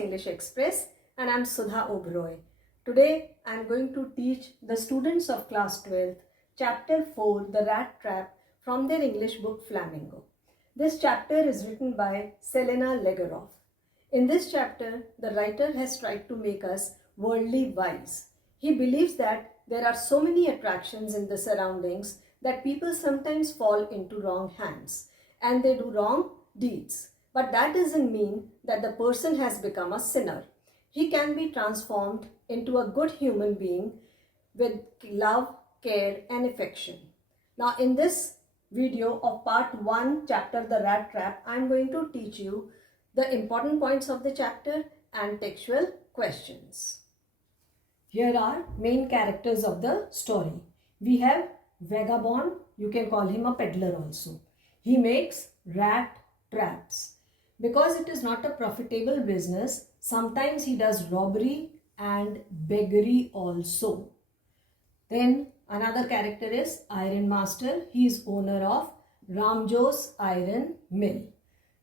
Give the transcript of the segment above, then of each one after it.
English Express, and I'm Sudha Oberoi. Today I'm going to teach the students of class 12th chapter 4, The Rat Trap, from their English book Flamingo. This chapter is written by Selena Legoroff. In this chapter, the writer has tried to make us worldly wise. He believes that there are so many attractions in the surroundings that people sometimes fall into wrong hands and they do wrong deeds. But that doesn't mean that the person has become a sinner. He can be transformed into a good human being with love, care, and affection. Now, in this video of part 1, chapter The Rat Trap, I am going to teach you the important points of the chapter and textual questions. Here are main characters of the story. We have Vagabond, you can call him a peddler also. He makes rat traps. Because it is not a profitable business, sometimes he does robbery and beggary also. Then another character is Iron Master. He is owner of Ramjo's Iron Mill.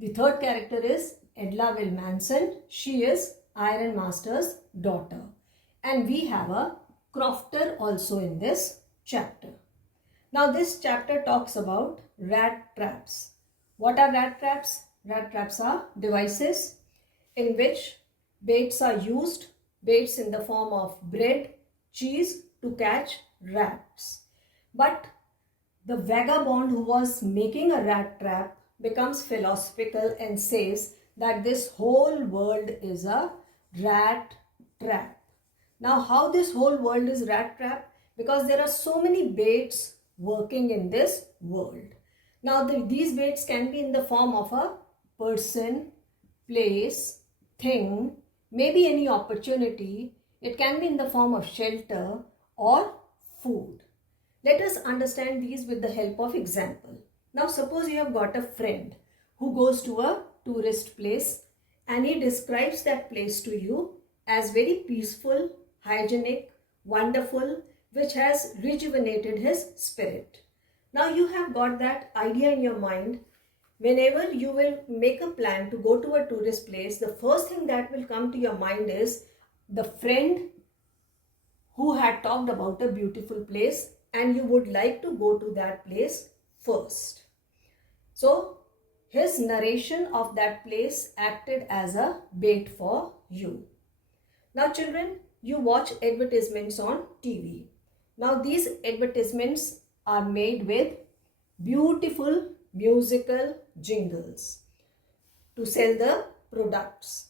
The third character is Edla Wilmanson. She is Iron Master's daughter. And we have a crofter also in this chapter. Now this chapter talks about rat traps. What are rat traps? Rat traps are devices in which baits are used, baits in the form of bread, cheese to catch rats. But the vagabond who was making a rat trap becomes philosophical and says that this whole world is a rat trap. Now how this whole world is rat trap? Because there are so many baits working in this world. Now these baits can be in the form of a person, place, thing, maybe any opportunity. It can be in the form of shelter or food. Let us understand these with the help of example. Now suppose you have got a friend who goes to a tourist place and he describes that place to you as very peaceful, hygienic, wonderful, which has rejuvenated his spirit. Now you have got that idea in your mind. Whenever you will make a plan to go to a tourist place, the first thing that will come to your mind is the friend who had talked about a beautiful place and you would like to go to that place first. So his narration of that place acted as a bait for you. Now children, you watch advertisements on TV. Now these advertisements are made with beautiful musical jingles to sell the products.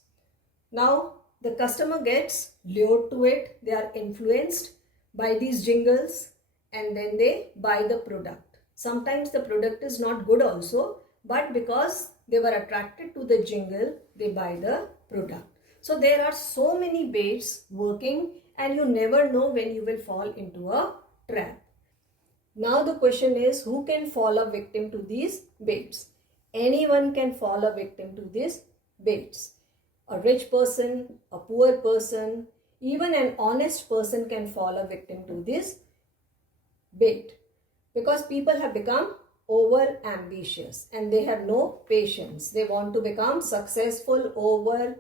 Now the customer gets lured to it, they are influenced by these jingles and then they buy the product. Sometimes the product is not good also, but because they were attracted to the jingle, they buy the product. So there are so many baits working and you never know when you will fall into a trap. Now the question is, who can fall a victim to these baits? Anyone can fall a victim to these baits. A rich person, a poor person, even an honest person can fall a victim to this bait. Because people have become over ambitious and they have no patience. They want to become successful overnight.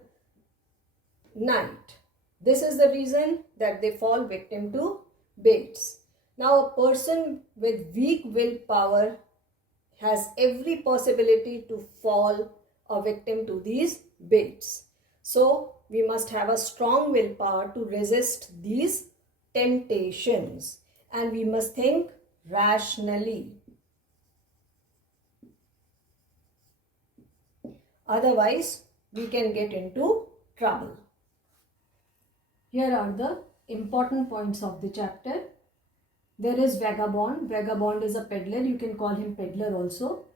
This is the reason that they fall victim to baits. Now a person with weak willpower has every possibility to fall a victim to these baits. So we must have a strong willpower to resist these temptations and we must think rationally. Otherwise, we can get into trouble. Here are the important points of the chapter. There is Vagabond. Vagabond is a peddler. You can call him peddler also.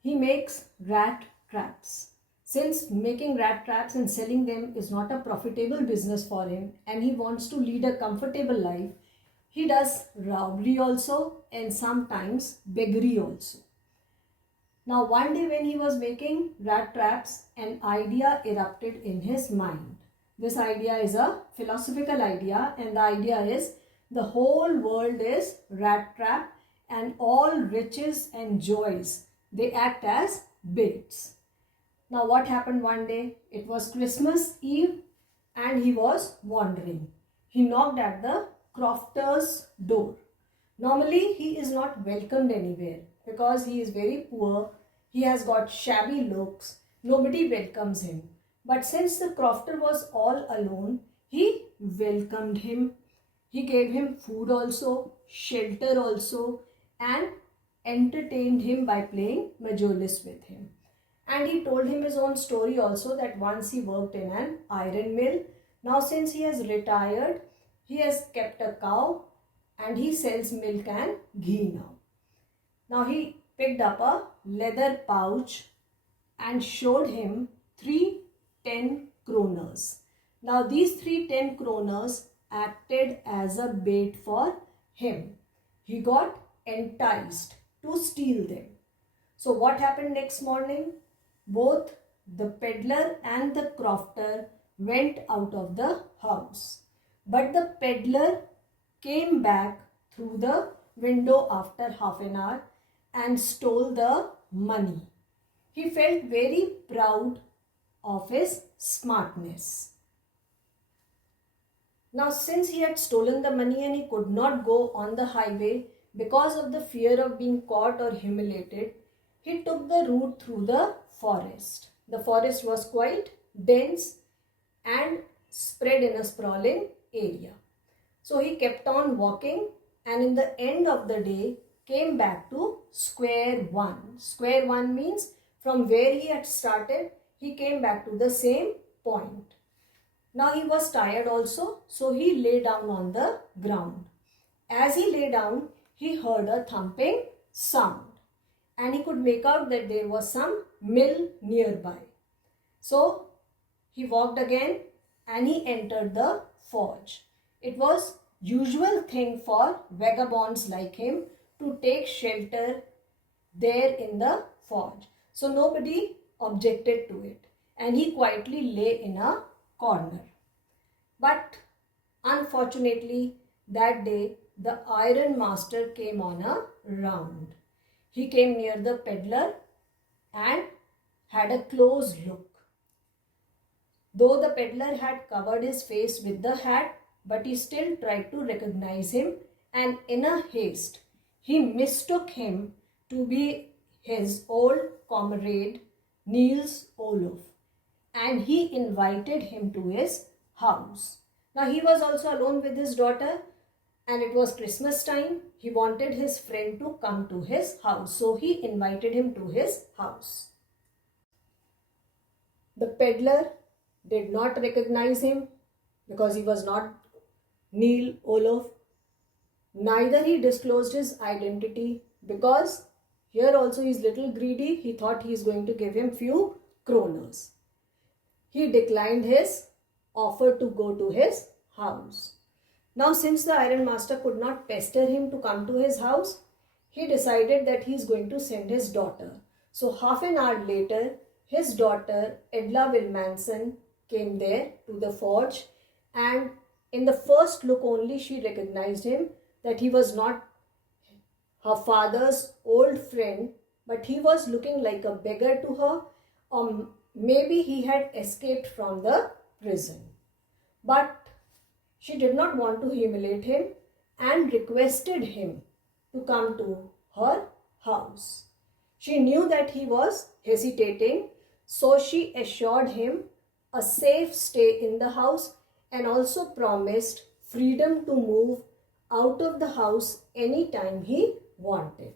He makes rat traps. Since making rat traps and selling them is not a profitable business for him and he wants to lead a comfortable life, he does robbery also and sometimes beggary also. Now one day when he was making rat traps, an idea erupted in his mind. This idea is a philosophical idea and the idea is the whole world is rat trap and all riches and joys, they act as baits. Now what happened one day? It was Christmas Eve and he was wandering. He knocked at the crofter's door. Normally he is not welcomed anywhere because he is very poor. He has got shabby looks. Nobody welcomes him. But since the crofter was all alone, he welcomed him. He gave him food also, shelter also, and entertained him by playing majolist with him. And he told him his own story also, that once he worked in an iron mill. Now since he has retired, he has kept a cow and he sells milk and ghee now. Now he picked up a leather pouch and showed him 3 10 kroners. Now these 3 10 kroners acted as a bait for him. He got enticed to steal them. So what happened next morning? Both the peddler and the crofter went out of the house. But the peddler came back through the window after half an hour and stole the money. He felt very proud of his smartness. Now since he had stolen the money and he could not go on the highway because of the fear of being caught or humiliated, he took the route through the forest. The forest was quite dense and spread in a sprawling area. So he kept on walking and in the end of the day came back to square one. Square one means from where he had started, he came back to the same point. Now he was tired also, so he lay down on the ground. As he lay down, he heard a thumping sound and he could make out that there was some mill nearby. So he walked again and he entered the forge. It was usual thing for vagabonds like him to take shelter there in the forge. So nobody objected to it and he quietly lay in a corner. But unfortunately that day the iron master came on a round. He came near the peddler and had a close look. Though the peddler had covered his face with the hat, but he still tried to recognize him, and in a haste he mistook him to be his old comrade Niels Olof, and he invited him to his house. Now he was also alone with his daughter and it was Christmas time. He wanted his friend to come to his house, so he invited him to his house. The peddler did not recognize him because he was not Niels Olof. Neither he disclosed his identity because here also he is little greedy. He thought he is going to give him few kroners. He declined his offer to go to his house. Now since the iron master could not pester him to come to his house, he decided that he is going to send his daughter. So half an hour later, his daughter Edla Wilmanson came there to the forge, and in the first look only she recognized him, that he was not her father's old friend, but he was looking like a beggar to her, or maybe he had escaped from the prison. But she did not want to humiliate him and requested him to come to her house. She knew that he was hesitating, so she assured him a safe stay in the house and also promised freedom to move out of the house anytime he wanted.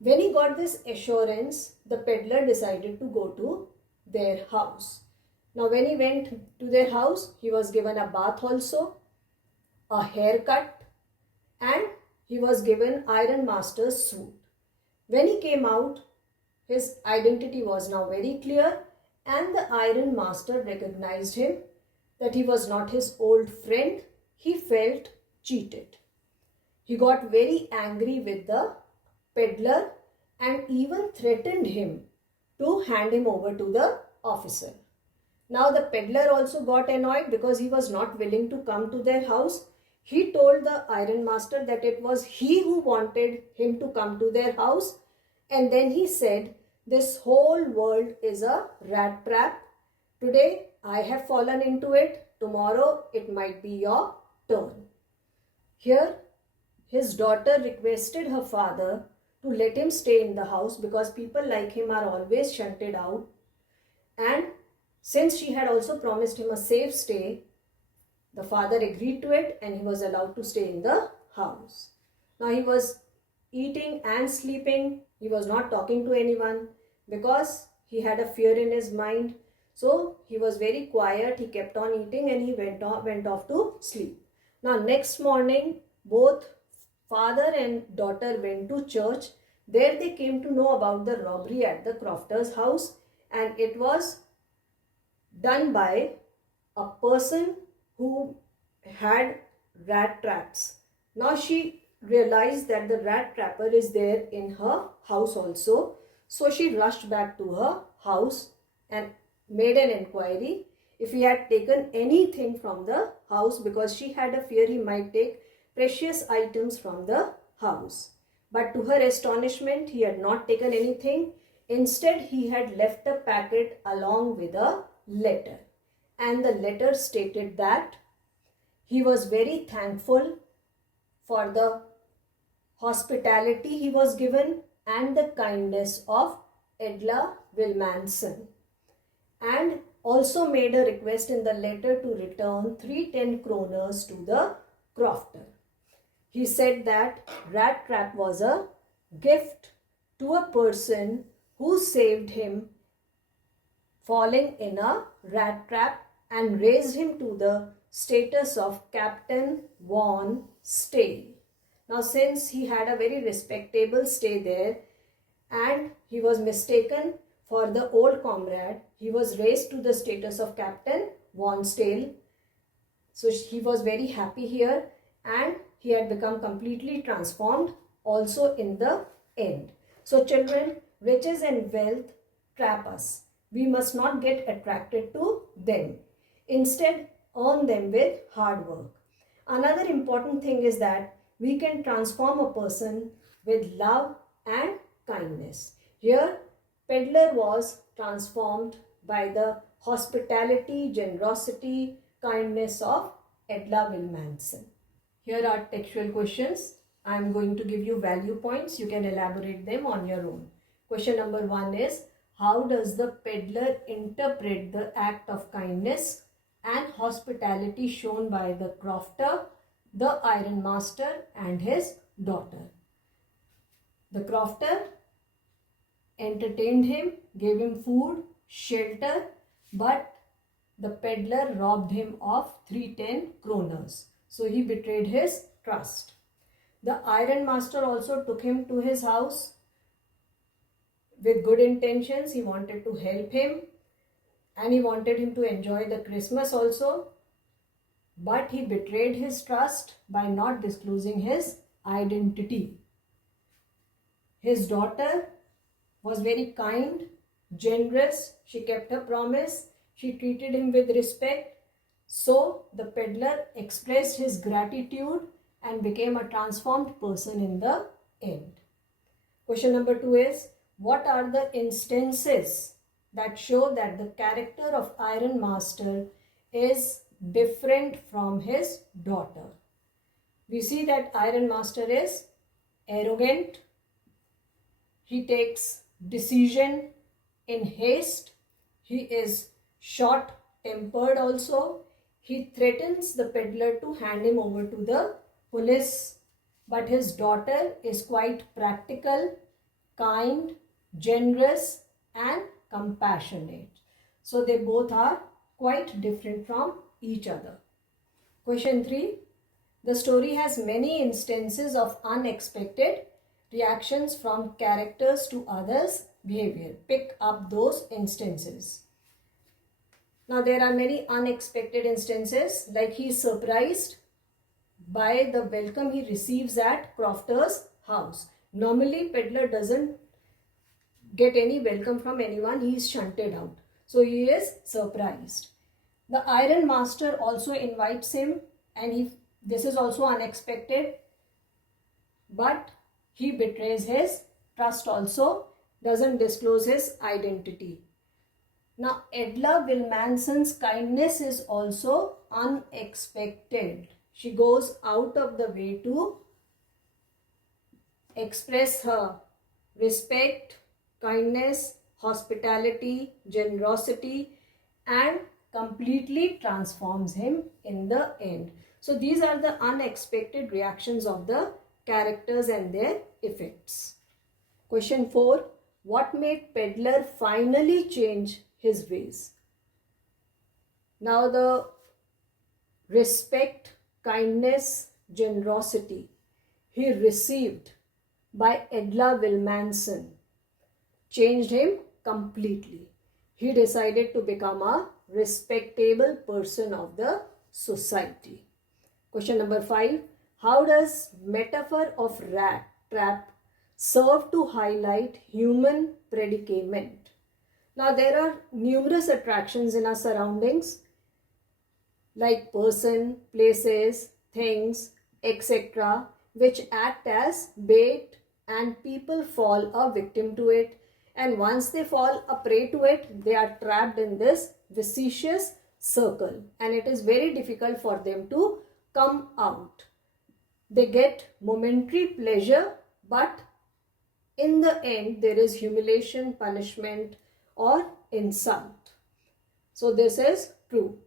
When he got this assurance, the peddler decided to go to their house. Now when he went to their house, he was given a bath also, a haircut, and he was given iron master's suit. When he came out, his identity was now very clear and the iron master recognized him, that he was not his old friend. He felt cheated. He got very angry with the peddler and even threatened him to hand him over to the officer. Now the peddler also got annoyed because he was not willing to come to their house. He told the iron master that it was he who wanted him to come to their house, and then he said This whole world is a rat trap. Today I have fallen into it. Tomorrow it might be your turn. Here his daughter requested her father to let him stay in the house because people like him are always shunted out. And since she had also promised him a safe stay, the father agreed to it and he was allowed to stay in the house. Now he was eating and sleeping. He was not talking to anyone because he had a fear in his mind. So he was very quiet. He kept on eating and he went off to sleep. Now next morning, both father and daughter went to church. There they came to know about the robbery at the Crofters' house, and it was done by a person who had rat traps. Now she realized that the rat trapper is there in her house also. So she rushed back to her house and made an inquiry if he had taken anything from the house, because she had a fear he might take precious items from the house. But to her astonishment, he had not taken anything. Instead, he had left a packet along with a letter. And the letter stated that he was very thankful for the hospitality he was given and the kindness of Edla Wilmanson, and also made a request in the letter to return 310 kroners to the crofter. He said that rat trap was a gift to a person who saved him falling in a rat trap and raised him to the status of Captain von Stale. Now since he had a very respectable stay there and he was mistaken for the old comrade, he was raised to the status of Captain von Stale. So he was very happy here and he had become completely transformed also in the end. So children, riches and wealth trap us. We must not get attracted to them. Instead, earn them with hard work. Another important thing is that we can transform a person with love and kindness. Here, Peddler was transformed by the hospitality, generosity, kindness of Edla Wilmanson. Here are textual questions. I am going to give you value points. You can elaborate them on your own. Question number 1 is, how does the peddler interpret the act of kindness and hospitality shown by the crofter, the iron master and his daughter? The crofter entertained him, gave him food, shelter, but the peddler robbed him of 310 kroners. So he betrayed his trust. The iron master also took him to his house with good intentions. He wanted to help him and he wanted him to enjoy the Christmas also. But he betrayed his trust by not disclosing his identity. His daughter was very kind, generous. She kept her promise. She treated him with respect. So the peddler expressed his gratitude and became a transformed person in the end. Question number 2 is, what are the instances that show that the character of Iron Master is different from his daughter? We see that Iron Master is arrogant. He takes decision in haste. He is short-tempered also. He threatens the peddler to hand him over to the police. But his daughter is quite practical, kind, generous and compassionate. So they both are quite different from each other. Question 3. The story has many instances of unexpected reactions from characters to others' behavior. Pick up those instances. Now there are many unexpected instances, like he is surprised by the welcome he receives at Crofter's house. Normally peddler doesn't get any welcome from anyone. He is shunted out. So he is surprised. The Iron Master also invites him and this is also unexpected. But he betrays his trust also doesn't disclose his identity. Now, Edla Wilmanson's kindness is also unexpected. She goes out of the way to express her respect, kindness, hospitality, generosity, and completely transforms him in the end. So these are the unexpected reactions of the characters and their effects. Question 4. What made Peddler finally change his ways? Now the respect, kindness, generosity he received by Edla Wilmanson changed him completely. He decided to become a respectable person of the society. Question number 5. How does metaphor of rat trap serve to highlight human predicament? Now there are numerous attractions in our surroundings like person, places, things, etc., which act as bait and people fall a victim to it, and once they fall a prey to it, they are trapped in this vicious circle and it is very difficult for them to come out. They get momentary pleasure, but in the end there is humiliation, punishment or insult. So this is true.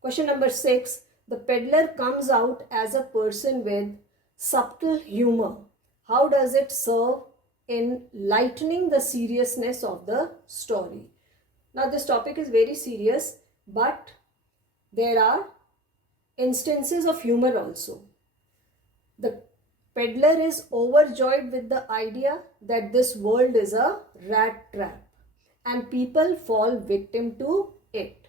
Question number 6. The peddler comes out as a person with subtle humor. How does it serve in lightening the seriousness of the story? Now this topic is very serious, but there are instances of humor also. The peddler is overjoyed with the idea that this world is a rat trap and people fall victim to it.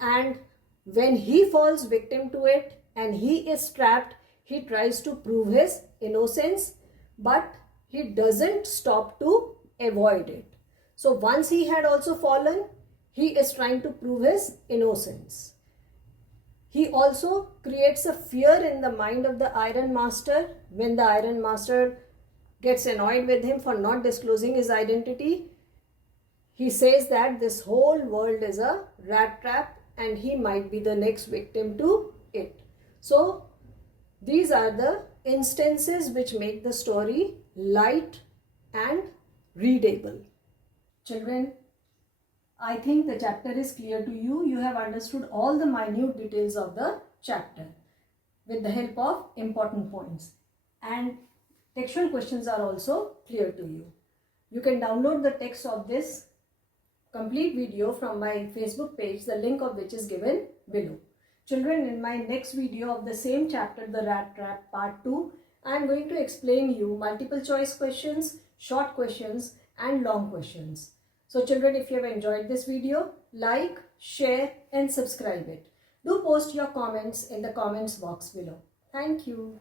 And when he falls victim to it and he is trapped, he tries to prove his innocence, but he doesn't stop to avoid it. So once he had also fallen, he is trying to prove his innocence. He also creates a fear in the mind of the Iron Master when the Iron Master gets annoyed with him for not disclosing his identity. He says that this whole world is a rat trap and he might be the next victim to it. So these are the instances which make the story light and readable. Children, I think the chapter is clear to you. You have understood all the minute details of the chapter with the help of important points. And textual questions are also clear to you. You can download the text of this complete video from my Facebook page, the link of which is given below. Children, in my next video of the same chapter, The Rat Trap Part 2, I am going to explain you multiple choice questions, short questions and long questions. So children, if you have enjoyed this video, like, share and subscribe it. Do post your comments in the comments box below. Thank you.